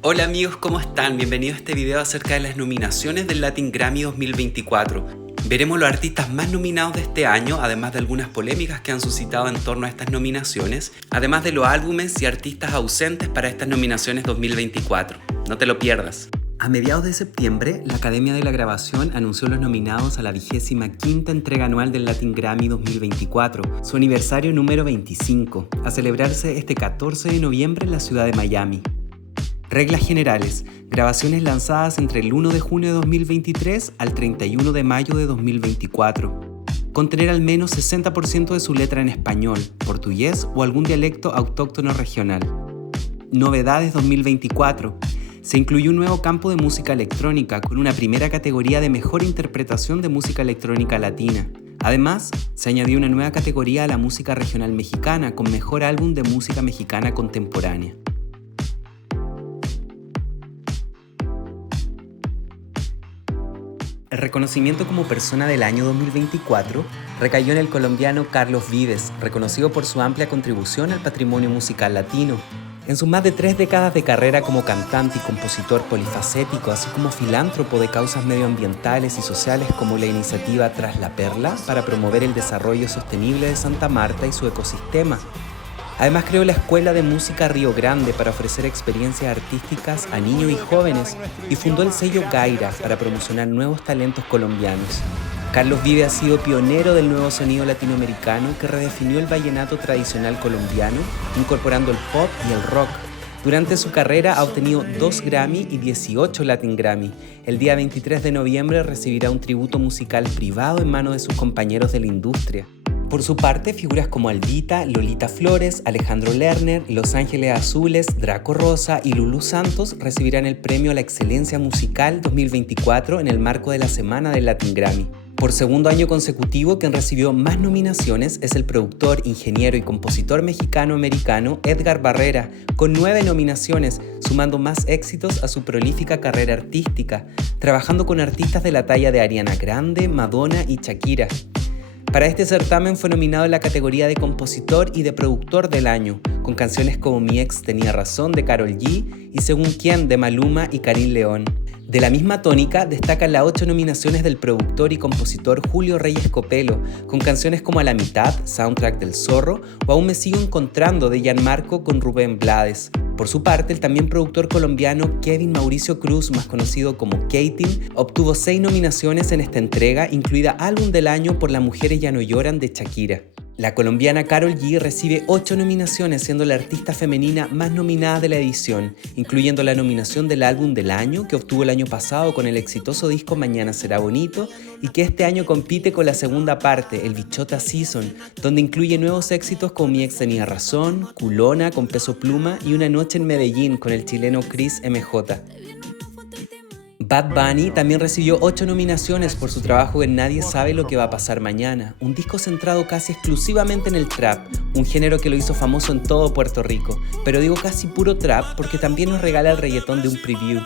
Hola amigos, ¿cómo están? Bienvenidos a este video acerca de las nominaciones del Latin Grammy 2024. Veremos los artistas más nominados de este año, además de algunas polémicas que han suscitado en torno a estas nominaciones, además de los álbumes y artistas ausentes para estas nominaciones 2024. No te lo pierdas. A mediados de septiembre, la Academia de la Grabación anunció los nominados a la 25ª entrega anual del Latin Grammy 2024, su aniversario número 25, a celebrarse este 14 de noviembre en la ciudad de Miami. Reglas generales: grabaciones lanzadas entre el 1 de junio de 2023 al 31 de mayo de 2024. Contener al menos 60% de su letra en español, portugués o algún dialecto autóctono regional. Novedades 2024. Se incluyó un nuevo campo de música electrónica con una primera categoría de mejor interpretación de música electrónica latina. Además, se añadió una nueva categoría a la música regional mexicana con mejor álbum de música mexicana contemporánea. El reconocimiento como persona del año 2024 recayó en el colombiano Carlos Vives, reconocido por su amplia contribución al patrimonio musical latino. En sus más de 3 décadas de carrera como cantante y compositor polifacético, así como filántropo de causas medioambientales y sociales como la iniciativa Tras la Perla para promover el desarrollo sostenible de Santa Marta y su ecosistema. Además creó la Escuela de Música Río Grande para ofrecer experiencias artísticas a niños y jóvenes y fundó el sello Gaira para promocionar nuevos talentos colombianos. Carlos Vives ha sido pionero del nuevo sonido latinoamericano que redefinió el vallenato tradicional colombiano, incorporando el pop y el rock. Durante su carrera ha obtenido 2 Grammy y 18 Latin Grammy. El día 23 de noviembre recibirá un tributo musical privado en manos de sus compañeros de la industria. Por su parte, figuras como Albita, Lolita Flores, Alejandro Lerner, Los Ángeles Azules, Draco Rosa y Lulú Santos recibirán el premio a la excelencia musical 2024 en el marco de la Semana del Latin Grammy. Por segundo año consecutivo, quien recibió más nominaciones es el productor, ingeniero y compositor mexicano-americano Edgar Barrera, con 9 nominaciones, sumando más éxitos a su prolífica carrera artística, trabajando con artistas de la talla de Ariana Grande, Madonna y Shakira. Para este certamen fue nominado en la categoría de compositor y de productor del año, con canciones como Mi ex tenía razón de Karol G y Según quién de Maluma y Karim León. De la misma tónica destacan las 8 nominaciones del productor y compositor Julio Reyes Copelo, con canciones como A la mitad, soundtrack del Zorro, o Aún me sigo encontrando de Gianmarco con Rubén Blades. Por su parte, el también productor colombiano Kevin Mauricio Cruz, más conocido como Keatin, obtuvo 6 nominaciones en esta entrega, incluida Álbum del Año por Las mujeres ya no lloran de Shakira. La colombiana Karol G recibe 8 nominaciones, siendo la artista femenina más nominada de la edición, incluyendo la nominación del Álbum del Año, que obtuvo el año pasado con el exitoso disco Mañana será bonito, y que este año compite con la segunda parte, el Bichota Season, donde incluye nuevos éxitos como Mi ex tenía razón, Culona con Peso Pluma y Una noche en Medellín con el chileno Chris MJ. Bad Bunny también recibió 8 nominaciones por su trabajo en Nadie sabe lo que va a pasar mañana, un disco centrado casi exclusivamente en el trap, un género que lo hizo famoso en todo Puerto Rico, pero digo casi puro trap porque también nos regala el reggaetón de un preview.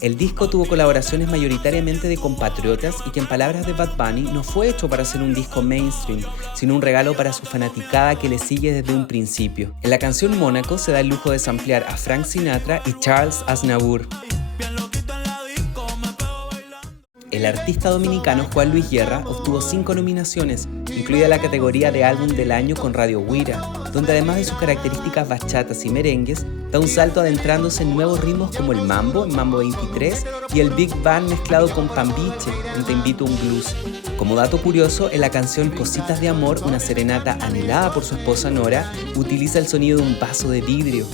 El disco tuvo colaboraciones mayoritariamente de compatriotas y que en palabras de Bad Bunny no fue hecho para ser un disco mainstream, sino un regalo para su fanaticada que le sigue desde un principio. En la canción Mónaco se da el lujo de samplear a Frank Sinatra y Charles Aznavour. El artista dominicano Juan Luis Guerra obtuvo 5 nominaciones, incluida la categoría de Álbum del Año con Radio Guira, donde además de sus características bachatas y merengues, da un salto adentrándose en nuevos ritmos como el mambo, en Mambo 23, y el Big Band mezclado con Pambiche, en Te invito a un blues. Como dato curioso, en la canción Cositas de amor, una serenata anhelada por su esposa Nora, utiliza el sonido de un vaso de vidrio.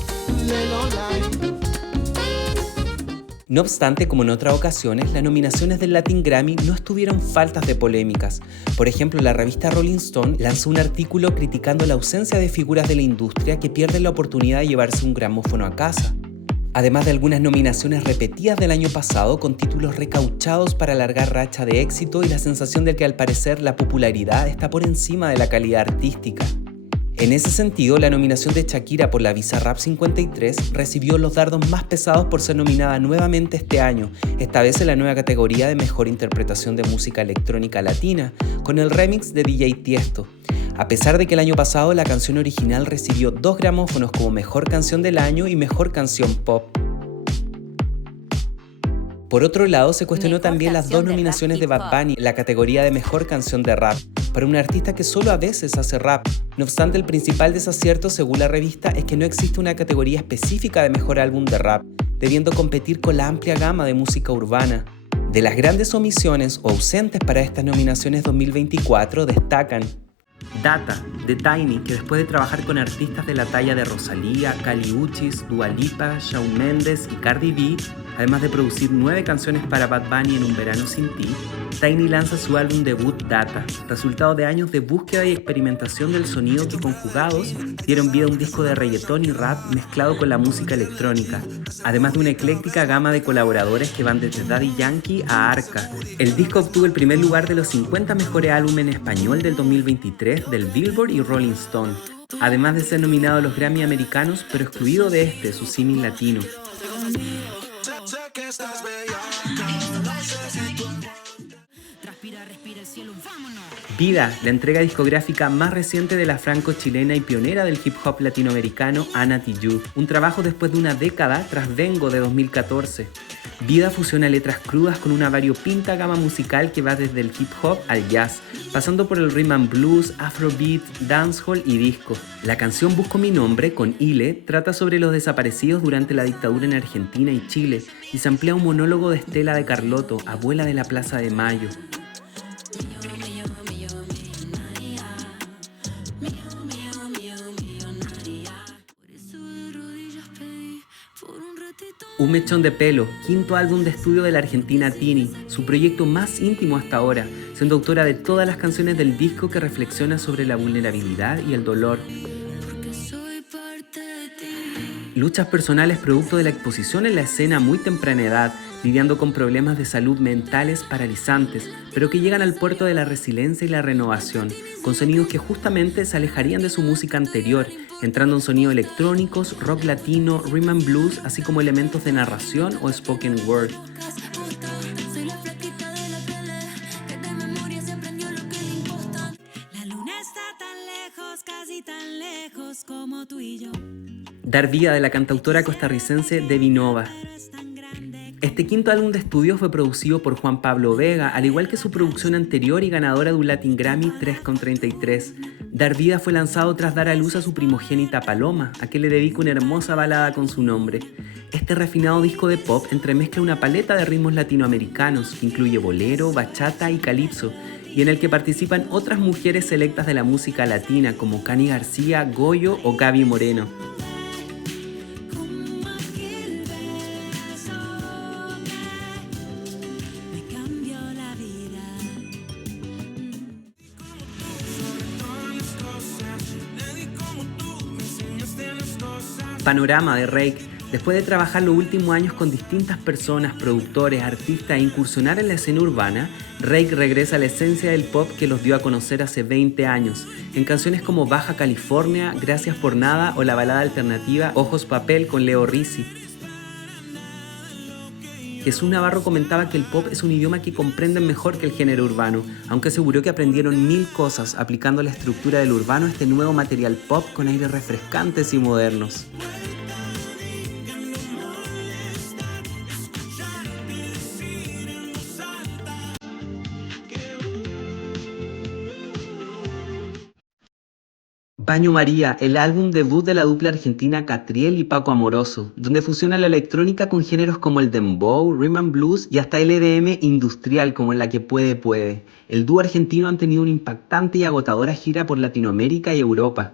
No obstante, como en otras ocasiones, las nominaciones del Latin Grammy no estuvieron faltas de polémicas. Por ejemplo, la revista Rolling Stone lanzó un artículo criticando la ausencia de figuras de la industria que pierden la oportunidad de llevarse un gramófono a casa. Además de algunas nominaciones repetidas del año pasado con títulos recauchados para alargar racha de éxito y la sensación de que al parecer la popularidad está por encima de la calidad artística. En ese sentido, la nominación de Shakira por la Bizarrap 53 recibió los dardos más pesados por ser nominada nuevamente este año, esta vez en la nueva categoría de Mejor Interpretación de Música Electrónica Latina, con el remix de DJ Tiesto. A pesar de que el año pasado la canción original recibió 2 gramófonos como Mejor Canción del Año y Mejor Canción Pop. Por otro lado, se cuestionó Mejor también las dos canción de rap nominaciones de hip Bad hop. Bunny en la categoría de Mejor Canción de Rap, para un artista que solo a veces hace rap. No obstante, el principal desacierto, según la revista, es que no existe una categoría específica de Mejor Álbum de Rap, debiendo competir con la amplia gama de música urbana. De las grandes omisiones o ausentes para estas nominaciones 2024 destacan Data, de Tiny, que después de trabajar con artistas de la talla de Rosalía, Kali Uchis, Dua Lipa, Shawn Mendes y Cardi B, además de producir 9 canciones para Bad Bunny en Un Verano Sin Ti, Tiny lanza su álbum debut Data, resultado de años de búsqueda y experimentación del sonido que conjugados dieron vida a un disco de reggaetón y rap mezclado con la música electrónica, además de una ecléctica gama de colaboradores que van desde Daddy Yankee a Arca. El disco obtuvo el primer lugar de los 50 mejores álbumes en español del 2023 del Billboard y Rolling Stone, además de ser nominado a los Grammy americanos, pero excluido de su símil latino. Vida, la entrega discográfica más reciente de la franco-chilena y pionera del hip hop latinoamericano Ana Tijoux, un trabajo después de una década tras Vengo de 2014. Vida fusiona letras crudas con una variopinta gama musical que va desde el hip hop al jazz, pasando por el rhythm and blues, afrobeat, dancehall y disco. La canción Busco mi nombre, con Ile, trata sobre los desaparecidos durante la dictadura en Argentina y Chile y se amplía un monólogo de Estela de Carlotto, abuela de la Plaza de Mayo. Un mechón de pelo, quinto álbum de estudio de la argentina Tini, su proyecto más íntimo hasta ahora, siendo autora de todas las canciones del disco que reflexiona sobre la vulnerabilidad y el dolor. Luchas personales producto de la exposición en la escena a muy temprana edad, lidiando con problemas de salud mentales paralizantes, pero que llegan al puerto de la resiliencia y la renovación, con sonidos que justamente se alejarían de su música anterior, entrando en sonidos electrónicos, rock latino, rhythm and blues, así como elementos de narración o spoken word. Dar vida, de la cantautora costarricense Debbie Nova. Este quinto álbum de estudio fue producido por Juan Pablo Vega, al igual que su producción anterior y ganadora de un Latin Grammy 3,33. Dar vida fue lanzado tras dar a luz a su primogénita Paloma, a quien le dedica una hermosa balada con su nombre. Este refinado disco de pop entremezcla una paleta de ritmos latinoamericanos que incluye bolero, bachata y calipso, y en el que participan otras mujeres selectas de la música latina como Cani García, Goyo o Gaby Moreno. Panorama, de Rake. Después de trabajar los últimos años con distintas personas, productores, artistas e incursionar en la escena urbana, Rake regresa a la esencia del pop que los dio a conocer hace 20 años, en canciones como Baja California, Gracias por Nada o la balada alternativa Ojos Papel con Leo Rizzi. Jesús Navarro comentaba que el pop es un idioma que comprenden mejor que el género urbano, aunque aseguró que aprendieron 1000 cosas aplicando la estructura del urbano a este nuevo material pop con aires refrescantes y modernos. Baño María, el álbum debut de la dupla argentina Catriel y Paco Amoroso, donde fusiona la electrónica con géneros como el dembow, rhythm and blues y hasta el EDM industrial como en La que puede. El dúo argentino han tenido una impactante y agotadora gira por Latinoamérica y Europa.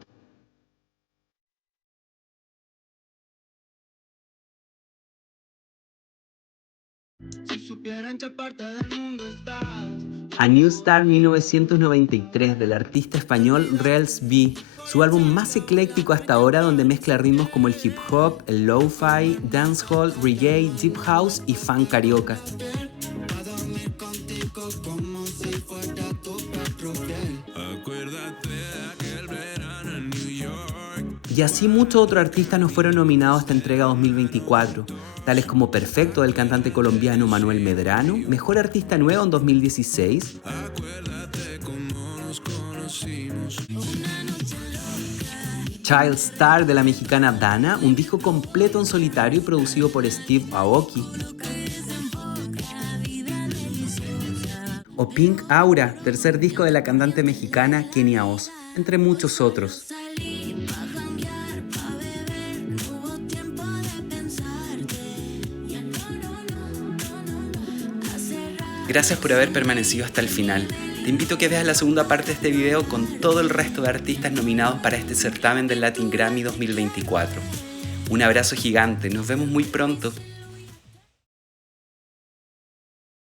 A New Star 1993 del artista español Rels B, su álbum más ecléctico hasta ahora, donde mezcla ritmos como el hip hop, el lo-fi, dancehall, reggae, deep house y funk carioca. Y así muchos otros artistas nos fueron nominados a esta entrega 2024, tales como Perfecto del cantante colombiano Manuel Medrano, Mejor Artista Nuevo en 2016, Child Star de la mexicana Dana, un disco completo en solitario y producido por Steve Aoki, o Pink Aura, tercer disco de la cantante mexicana Kenia Oz, entre muchos otros. Gracias por haber permanecido hasta el final. Te invito a que veas la segunda parte de este video con todo el resto de artistas nominados para este certamen del Latin Grammy 2024. Un abrazo gigante, nos vemos muy pronto.